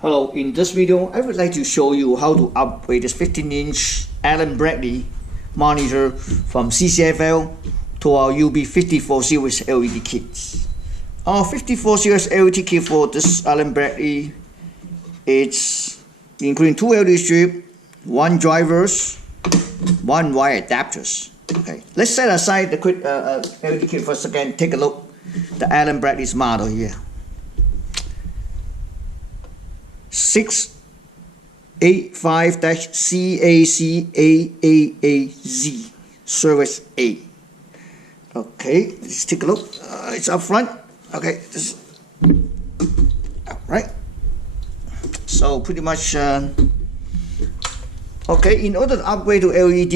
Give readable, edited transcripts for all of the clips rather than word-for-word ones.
Hello, in this video I would like to show you how to upgrade this 15-inch Allen Bradley monitor from CCFL to our UB54 series LED kits. Our 54 series LED kit for this Allen Bradley, it's including 2 LED strips, 1 drivers, 1 wire adapters. Okay, let's set aside the LED kit for a second. Take a look at the Allen Bradley's model here. 685-CACAAAZ Service A. Okay, let's take a look. It's up front. Okay, this right. So pretty much okay. In order to upgrade to LED,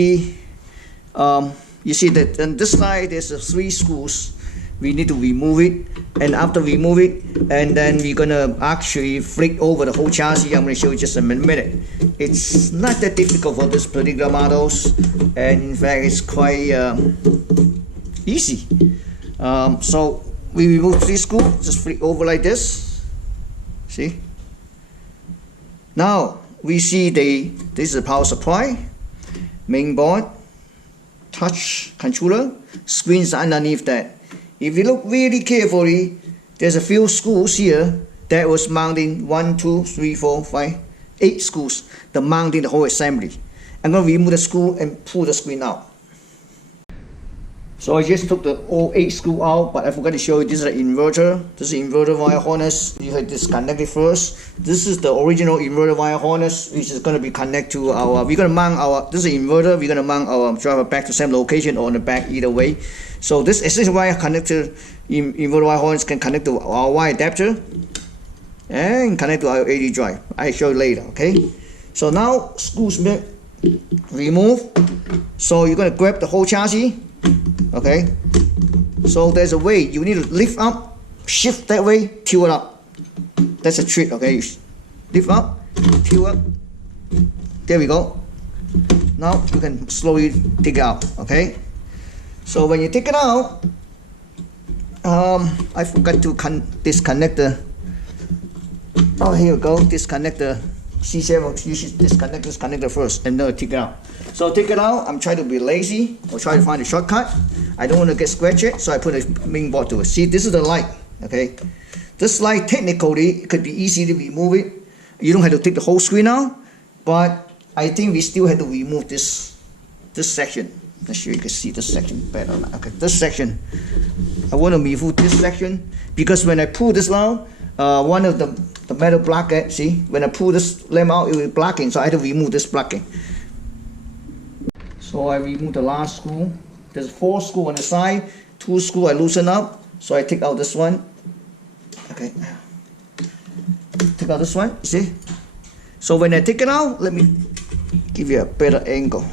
you see that on this side there's 3 screws. We need to remove it, and after remove it, and then we're gonna actually flick over the whole chassis. I'm gonna show you just a minute. It's not that difficult for this particular models, and in fact it's quite easy. So we remove 3 screws, just flick over like this. See? Now we see this is the power supply, main board, touch controller, screens underneath that. If you look really carefully, there's a few screws here that was mounting 1, 2, 3, 4, 5, 8 screws that mounting the whole assembly. I'm going to remove the screw and pull the screen out. So I just took the all 8 screw out, but I forgot to show you this is an inverter. This is inverter wire harness. You have disconnected first. This is the original inverter wire harness, which is going to be connected to our. We're going to mount our. This is inverter. We're going to mount our driver back to the same location or on the back, either way. So this extension wire connector, inverter wire harness can connect to our wire adapter and connect to our LED drive. I show you later. Okay. So now screws remove. So you're going to grab the whole chassis. Okay, so there's a way you need to lift up, shift that way, tilt up. That's a trick. Okay, you lift up, tilt up. There we go. Now you can slowly take it out. Okay, so when you take it out, I forgot to disconnect the. Oh, here we go. Disconnect the C7. You should disconnect this connector first and then take it out. So take it out. I'm trying to be lazy or try to find a shortcut. I don't want to get scratched, so I put a main board to it. See, this is the light. Okay, this light technically it could be easy to remove it. You don't have to take the whole screen out, but I think we still have to remove this section. Let's sure you can see this section better. Okay, this section. I want to remove this section because when I pull this out, one of the metal bracket. See, when I pull this lamp out, it will be blocking. So I have to remove this blocking. So I remove the last screw. There's 4 screws on the side, 2 screws I loosen up. So I take out this one. Okay. Take out this one, see? So when I take it out, let me give you a better angle.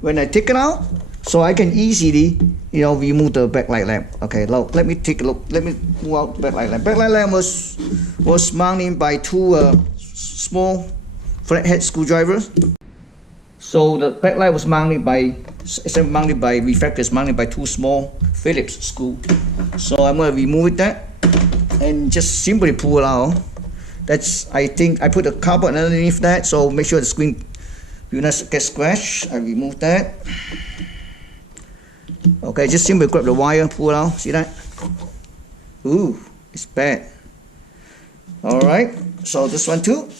When I take it out, so I can easily, remove the backlight lamp. Okay, now let me take a look. Let me move out the backlight lamp. Backlight lamp was mounted by 2 small flathead screwdrivers. So the backlight was mounted by reflectors mounted by 2 small Phillips screw. So I'm going to remove that and just simply pull it out. I think I put a cardboard underneath that, so make sure the screen will not get scratched. I remove that. Okay, just simply grab the wire, pull it out. See that? Ooh, it's bad. All right, so this one too.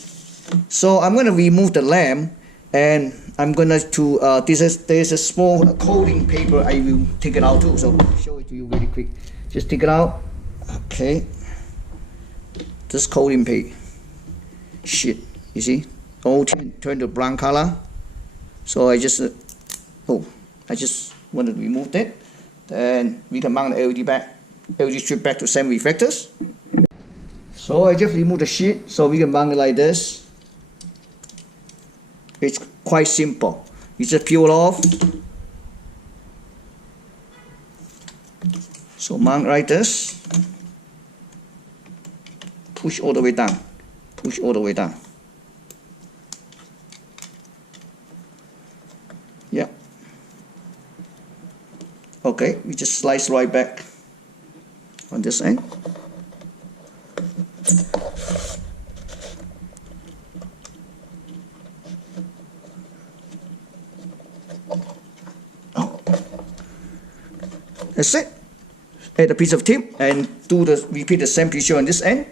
So I'm going to remove the lamp, and I'm gonna there's a small coating paper. I will take it out too. So I'll show it to you really quick. Just take it out. Okay. This coating paper. Shit. You see? All turn to brown color. So I just want to remove that. Then we can mount the LED strip back to same reflectors. So I just remove the sheet so we can mount it like this. It's quite simple. You just peel it off. So mount like this. Push all the way down. Push all the way down. Yeah. Okay, we just slice right back on this end. That's it. Add a piece of tip and repeat the same procedure on this end.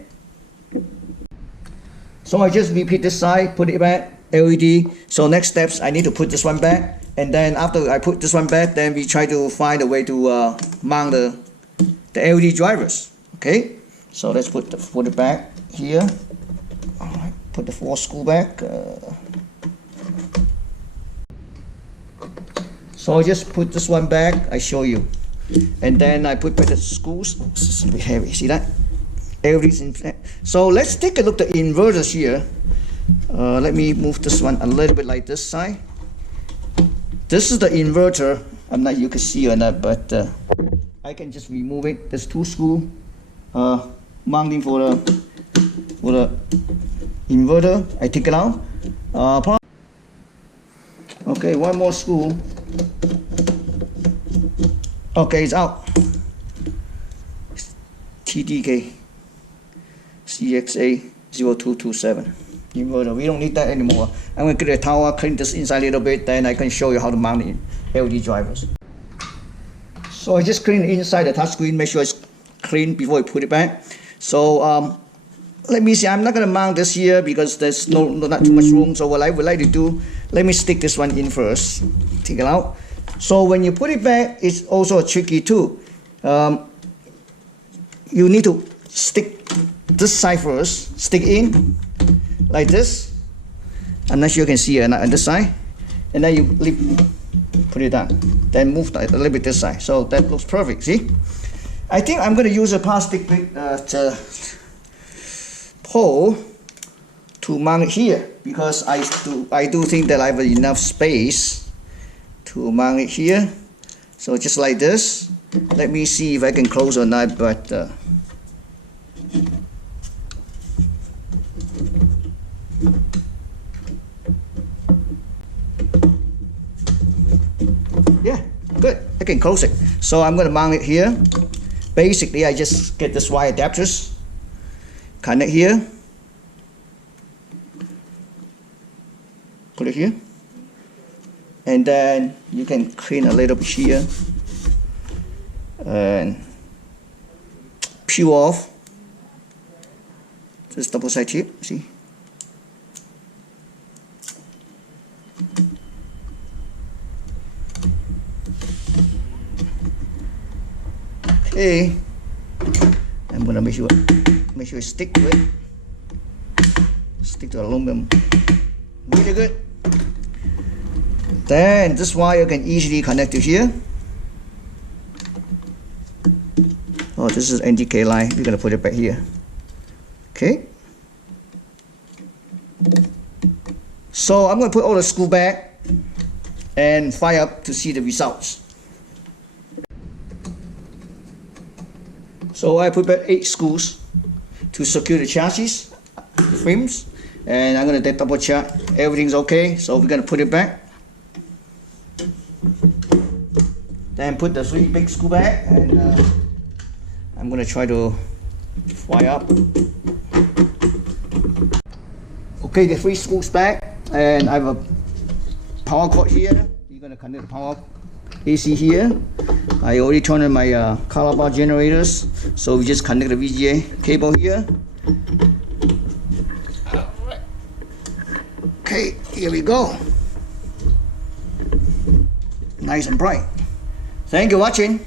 So I just repeat this side, put it back, LED. So next steps, I need to put this one back, and then after I put this one back, then we try to find a way to mount the LED drivers. Okay, so let's put it back here. All right, put the 4 screw back. So I just put this one back. I show you, and then I put back the screws. This is a bit heavy. See that? Everything's in place. So let's take a look at the inverters here. Let me move this one a little bit like this side. This is the inverter. I'm not, you can see or not, but I can just remove it. There's 2 screws mounting for the inverter. I take it out. Okay, 1 more screw. Okay, it's out. TDK CXA 0227 inverter. We don't need that anymore. I'm going to get a towel, clean this inside a little bit, then I can show you how to mount the LED drivers. So I just clean the inside the touchscreen, make sure it's clean before I put it back. So let me see, I'm not going to mount this here because there's not too much room. So what I would like to do, let me stick this one in first. Take it out. So when you put it back, it's also tricky too. You need to stick this side first, stick in like this. I'm not sure you can see it on this side, and then you put it down, then move a little bit this side. So that looks perfect. See, I think I'm going to use a plastic pole to mount it here, because I do think that I have enough space to mount it here. So just like this. Let me see if I can close or not, but yeah, good. I can close it. So I'm going to mount it here. Basically, I just get this wire adapters, connect here, put it here, and then you can clean a little bit here and peel off this double side tip. See, okay, I'm gonna make sure it stick to it, stick to aluminum really good. Then this wire can easily connect to here. Oh, this is NDK line. We're gonna put it back here. Okay. So I'm gonna put all the screw back and fire up to see the results. So I put back 8 screws to secure the chassis, the frames, and I'm gonna double check everything's okay. So we're gonna put it back. Then put the 3 big screw back, and I'm gonna try to fire up. Okay, the 3 screws back, and I have a power cord here. You're gonna connect the power AC here. I already turned on my color bar generators, so we just connect the VGA cable here. Alright. Okay, here we go. Nice and bright. Thank you for watching.